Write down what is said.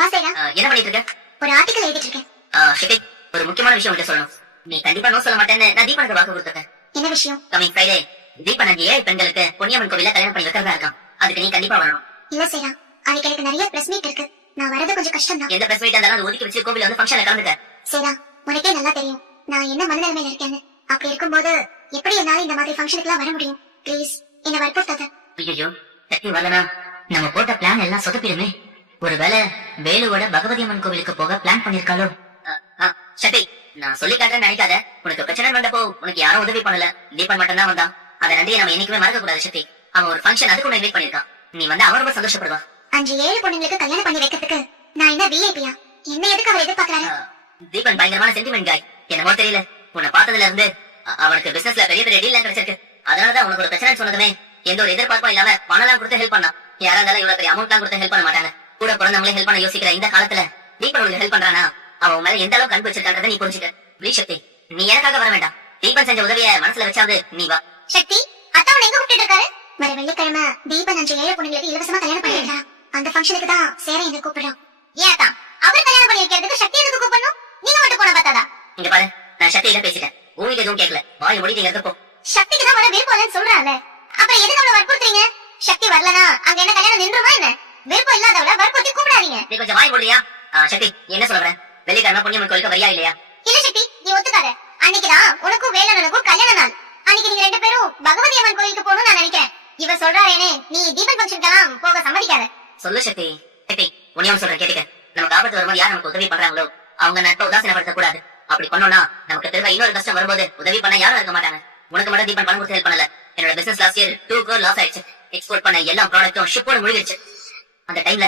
வாசேடா என்ன பண்ணிட்டு இருக்க? ஒரு ஆர்டிகல் எழுதிட்டு இருக்கேன். ஷிபி, ஒரு முக்கியமான விஷயம் உன்கிட்ட சொல்லணும். நீ கண்டிப்பா நோ சொல்ல மாட்டேன்னு நான் தீபனுக்கு வாக்கு கொடுத்துட்டேன். என்ன விஷயம்? கமிங் ஃப்ரைடே தீபன் அங்கே 7 பெண்களுக்கு பொன்னியம்மன் கோவில்ல கல்யாணம் பண்ணி வைக்கிறதா இருக்கான். அதுக்கு நீ கண்டிப்பா வரணும். இல்ல சேரா, அதுக்கு எனக்கு நிறைய பிரஸ் மீட் இருக்கு. நான் வரது கொஞ்சம் கஷ்டம் தான். எந்த பிரஸ் மீட் இருந்தாலும் ஒதுக்கி வச்சு கோவில்ல வந்து ஃபங்க்ஷன்ல கலந்துக்க. சேரா, உனக்கே நல்லா தெரியும் நான் என்ன மனநிலைமையில இருக்கேன்னு. அப்படி இருக்கும்போது எப்படி என்னால இந்த மாதிரி ஃபங்க்ஷனுக்குலாம் வர முடியும்? ப்ளீஸ் என்ன வற்புறுத்தாத. ஐயோ, சக்தி வரலனா நம்ம போட்ட பிளான் எல்லாம் சொதப்பிடுமே. ஒருவேளை வேலுவோட பகவதி அம்மன் கோவிலுக்கு போக பிளான் பண்ணிருக்காளோ? சக்தி, நான் சொல்லி காட்டுறேன்னு நினைக்காத. உனக்கு பிரச்சனை வந்தப்போ உனக்கு யாரும் உதவி பண்ணல, தீபன் மட்டும் தான் வந்தான். அதை நன்றியை நம்ம என்னைக்குமே மறக்க கூடாது சக்தி. அவன் ஒரு ஃபங்க்ஷன் அதுக்கு இன்வைட் பண்ணிருக்கான். நீ வந்து அவன் ரொம்ப சந்தோஷப்படுவான். 5-7 பொண்ணுங்களுக்கு கல்யாணம் பண்ணி வைக்கிறதுக்கு நான் என்ன விஐபியா? என்ன எதுக்கு அவர் எதிர்பார்க்கறாரு? தீபன் பயங்கரமான சென்டிமெண்ட் காய். என்னமோ தெரியல, உன்னை பார்த்ததுல இருந்து அவனுக்கு பிசினஸ்ல பெரிய பெரிய டீல் கிடைச்சிருக்கு. அதனாலதான் உனக்கு ஒரு பிரச்சனை சொன்னதுமே எந்த ஒரு எதிர்பார்ப்பும் இல்லாம பணம் கொடுத்து ஹெல்ப் பண்ணான். யாரா இருந்தாலும் இவ்வளவு பெரிய அமௌண்ட் கொடுத்து ஹெல்ப் பண்ண மாட்டாங்க. கூட பிறந்தவங்களே ஹெல்ப் பண்ண யோசிக்கிற இந்த காலத்துல தீபன் உனக்கு ஹெல்ப் பண்றானா அவன் மேல எந்த அளவுக்கு அன்பு வச்சிருக்கான்றதை நீ புரிஞ்சுக்க. ப்ளீஸ் சக்தி, நீ எனக்காக வர வேண்டாம். தீபன் செஞ்ச உதவிய மனசுல வச்சாவது நீ வா. சக்தி, அத்தான் எங்க கூப்பிட்டு இருக்காரு? வர வெள்ளிக்கிழமை தீபன் 5-7 பொண்ணுங்களுக்கு இலவசமா கல்யாணம் பண்ணி வைக்கிறான். அந்த ஃபங்க்ஷனுக்கு தான் சேர என்ன கூப்பிடுறான். ஏன் தான் அவர் கல்யாணம் பண்ணி வைக்கிறதுக்கு சக்தி எதுக்கு கூப்பிடணும்? நீங்க மட்டும் போன பார்த்தாதா? இங்க பாரு, நான் சக்தியிட பேசிட்டேன். உங்களுக்கு எதுவும் கேட்கல. வாய் முடிட்டீங்க இருக்கப்போ. சக்திக்கு தான் வர விருப்பம் இல்லைன்னு சொல்றான்ல, அப்புறம் எதுக்கு அவளை வற்புறுத்துறீங்க? சக்தி வரலனா அங்க என்ன கல்யாணம் நின்றுமா என்ன? விருப்பம் இல்லாதவளை வற்புறுத்தி கூப்பிடாதீங்க. நீ கொஞ்சம் வாய் முடியா? சக்தி, என்ன சொல்ற? வெள்ளிக்கிழமை பொன்னியம்மன் கோயிலுக்கு வரியா இல்லையா? இல்ல சக்தி, நீ ஒத்துக்காத. அன்னைக்குதான் உனக்கும் வேலனுக்கும் கல்யாண நாள். அன்னைக்கு நீங்க 2 பேரும் பகவதி அம்மன் கோயிலுக்கு போகணும்னு நான் நினைக்கிறேன். இவர் சொல்றாரேனே, நீ தீபன் ஃபங்க்ஷனுக்கெல்லாம் போக சம்மதிக்காத. சொல்லு சக்தி. சக்தி, உன்னையும் சொல்றேன் கேட்டுக்க. நமக்கு ஆபத்து வரும்போது யார் நமக்கு உதவி பண்றாங்களோ அவங்க நட்பை உதாசீனப்படுத்த கூடாது. அப்படி பண்ணோம்னா நமக்கு திரும்ப இன்னொரு கஷ்டம் வரும்போது உதவி பண்ண யாரும் இருக்க மாட்டாங்க. உனக்கு மட்டும் தீபன் பணம் கொடுத்து ஹெல்ப் பண்ணல. என்னோட business last year 2 crore loss ஆயிடுச்சு. எக்ஸ்போர்ட் பண்ண எல்லா ப்ராடக்ட்டும் ஷிப்போட முழுகிடுச்சு. அந்த டைம்ல